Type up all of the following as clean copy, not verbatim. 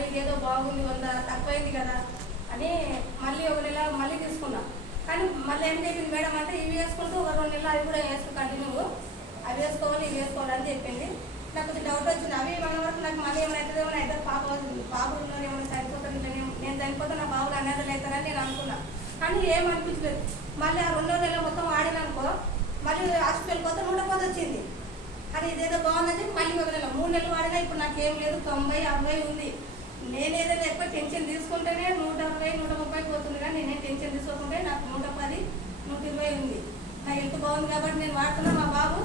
కానీ ఇదేదో బాగుంది 100 తక్కువైంది కదా అని మళ్ళీ 1 నెల మళ్ళీ తీసుకున్నా. కానీ మళ్ళీ ఏం చెప్పింది మేడం అంటే ఇవి వేసుకుంటూ ఒక 2 నెలలు అవి కూడా వేసుకో కంటిన్యూ, అవి వేసుకోవాలి ఇవి వేసుకోవాలని చెప్పింది. నాకు కొంచెం డౌట్ వచ్చింది. అవి మన వరకు నాకు మళ్ళీ ఏమైనా అవుతుందేమో అయితే బాబులు ఏమైనా చనిపోతాను, నేను చనిపోతే నా బాబులు అన్నదలు అవుతారని నేను అనుకున్నా. కానీ ఏం అనిపించలేదు. మళ్ళీ ఆ 2 నెలలు మొత్తం వాడిననుకో మళ్ళీ హాస్పిటల్కి పోతే 110 వచ్చింది. అది ఇదేదో బాగుందని మళ్ళీ 1 నెల 3 నెలలు వాడినా ఇప్పుడు నాకేం లేదు, 90, 60 ఉంది. నేను ఏదైనా ఎక్కువ టెన్షన్ తీసుకుంటేనే 160, 130 పోతుంది. కానీ నేనేం టెన్షన్ తీసుకోకుంటే నాకు 110, 120 ఉంది. నా హెల్త్ బాగుంది కాబట్టి నేను వాడుతున్నా. మా బాబు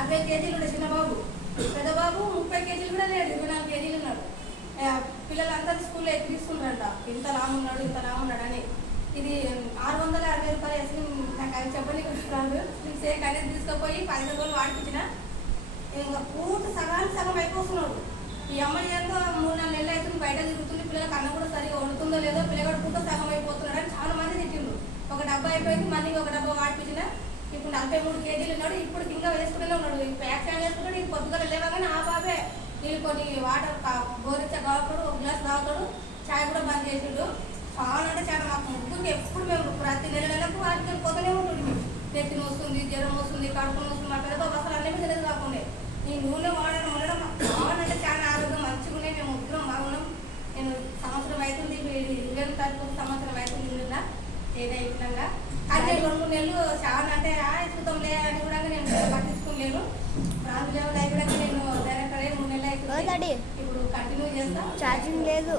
60 కేజీలు ఉండే చిన్న బాబు, పెద్ద బాబు 30 కేజీలు కూడా లేడు, 24 కేజీలు ఉన్నాడు. పిల్లలందరూ స్కూల్లో ఎక్కిస్తున్నారంట ఇంత లామున్నాడు ఇంత లామున్నాడు అని. ఇది 660 రూపాయలు వేసి నాకు అది చెప్పని రాదు. నేను సేక్ అనేది తీసుకుపోయి 10 రోజులు వాడిపించిన. ఇంకా పూర్తి సగం అయిపోతున్నాడు. ఈ అమ్మాయి ఏందో 3-4 నెలలు అవుతుంది బయట తిరుగుతుంది. పిల్లలకు అన్నం కూడా సరిగా వండుతుందో లేదో, పిల్లగాడు పూర్తి సగం అయిపోతున్నాడు అని చాలా మంది తిట్టిండు. ఒక డబ్బా అయిపోయింది, మళ్ళీ ఒక డబ్బా వాడిపించిన. ఇప్పుడు 43 కేజీలు ఉన్నాడు. ఇప్పుడు ఇంకా వేసుకునే ఉన్నాడు. ప్యాక్ ఫ్యాన్ వేసుకుంటాడు. ఇది పొద్దుగా లేవగానే ఆ బాబే నీళ్ళు కొన్ని వాటర్ గోరెచ్చ తాగుతాడు, 1 గ్లాస్ తాగుతాడు. చాయ్ కూడా బంద్ చేసిండు. చాలా అంటే చాలా మాకు ముగ్గురికి ఎప్పుడు మేము ప్రతి నెలకు వాటికి పోతూనే ఉంటుంది. నెత్తి మోస్తుంది, జ్వరం వస్తుంది, కడుపు మోస్తుంది. మా పెద్ద బాబు అసలు అన్నీ తెలియదు కాకుండా ఈ నూనె వాడడం ఉండడం చాలా అంటే చాలా ఆరోగ్యం మంచిగా ఉన్నాయి. మేము ముగ్గురం బాగున్నాం. నేను సంవత్సరం అవుతుంది, 20 తారీఖు సంవత్సరం అవుతుంది నిన్న ఏదైనా. అంటే 2-3 నెలలు చాలా అంటే ఇస్తుంలే అని కూడా నేను పట్టించుకోలేను. రాజు అవి కూడా నేను డైరెక్టర్ 3 నెలలు అవుతుంది. ఇప్పుడు కంటిన్యూ చేస్తా. ఛార్జింగ్ లేదు.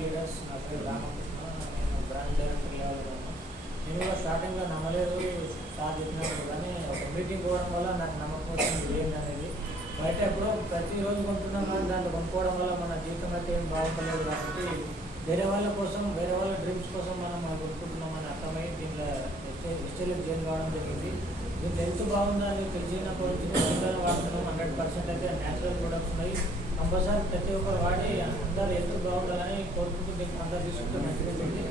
లీడర్స్ నా పేరు రామకృష్ణ, నేను బ్రాంచ్ డైరెక్టర్ లెవెల్ ఉన్నాను. నేను కూడా స్టార్టింగ్లో నమ్మలేదు సార్ చెప్పినప్పుడు, కానీ ఒక మీటింగ్ పోవడం వల్ల నాకు నమ్మకం వచ్చింది ఏంటనేది. బయట ఎప్పుడో ప్రతిరోజు కొంటున్నాం కానీ దాంట్లో కొనుక్కోవడం వల్ల మన జీవితం అయితే ఏం బాగుంటలేదు. కాబట్టి వేరే వాళ్ళ కోసం, వేరే వాళ్ళ డ్రీమ్స్ కోసం మనం కొనుక్కుంటున్నామని అర్థమై దీంట్లో ఎస్టేలకు జాయిన్ కావడం జరిగింది. దీంట్లో హెల్త్ బాగుందని తెలిసినప్పుడు చిన్న వాడుతున్నాం. 100% అయితే న్యాచురల్ ప్రొడక్ట్స్ ఉన్నాయి. కంపల్సరీ ప్రతి ఒక్కరు వాడి అందరూ హెల్త్ బాగుండాలని కోరుకుంటూ దీనికి అందరూ తీసుకుంటూ మంచిగా ఉంది.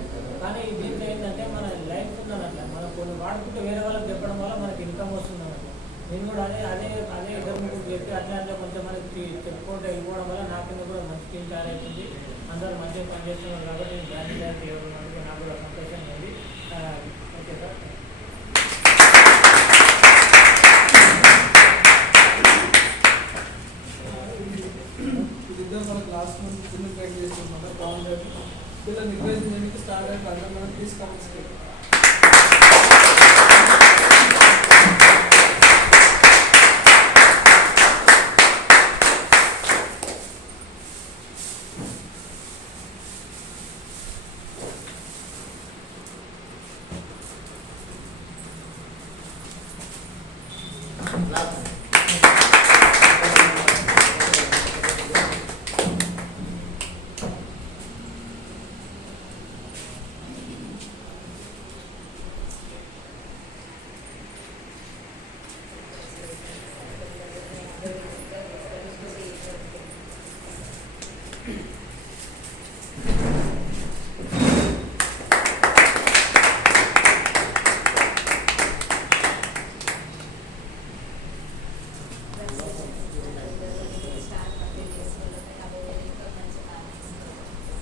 కానీ దీంట్లో ఏంటంటే మన లైఫ్ ఉందన్నట్ల మనం కొన్ని వాడుకుంటూ వేరే వాళ్ళకి చెప్పడం వల్ల మనకి ఇన్కమ్ వస్తుందన్నట్టు. నేను కూడా అదే ఇద్దరు ముగ్గురు చెప్పి అట్లా కొంచెం మనకి చెప్పుకుంటూ వెళ్ళిపోవడం వల్ల నా కింద కూడా మంచి టీం తయారైతుంది. అందరూ మంచిగా పనిచేస్తున్నారు కాబట్టి నేను బ్రాంచ్ డైరెక్టర్ ఇవ్వడం నాకు కూడా సంతోషంగా ఉంది. Okay sir. మన క్లాస్ నుంచి చిన్న ట్రైన్ చేస్తున్నాం బాగుంటుంది. పిల్లలు ఎంకరేజ్ చేయడానికి స్టార్ట్ అయ్యి అందరూ మనం తీసుకోవాలి.